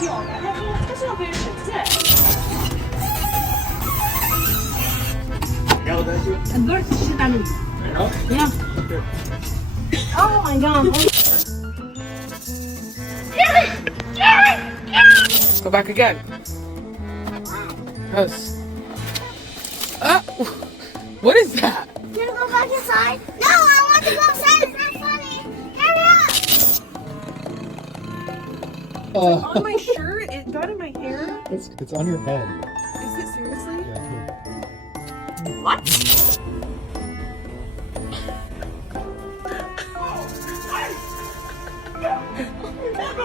掉的，它是要被人审视。不要担心。不是吃蛋的。没有。Yeah. Oh my god. Go back again. Yes. What is that? You wanna go back inside? No, I want to go outside. It's not funny. Hurry up! On my shirt, it got in my hair. It's on your head. Is it seriously? Yeah, here. What?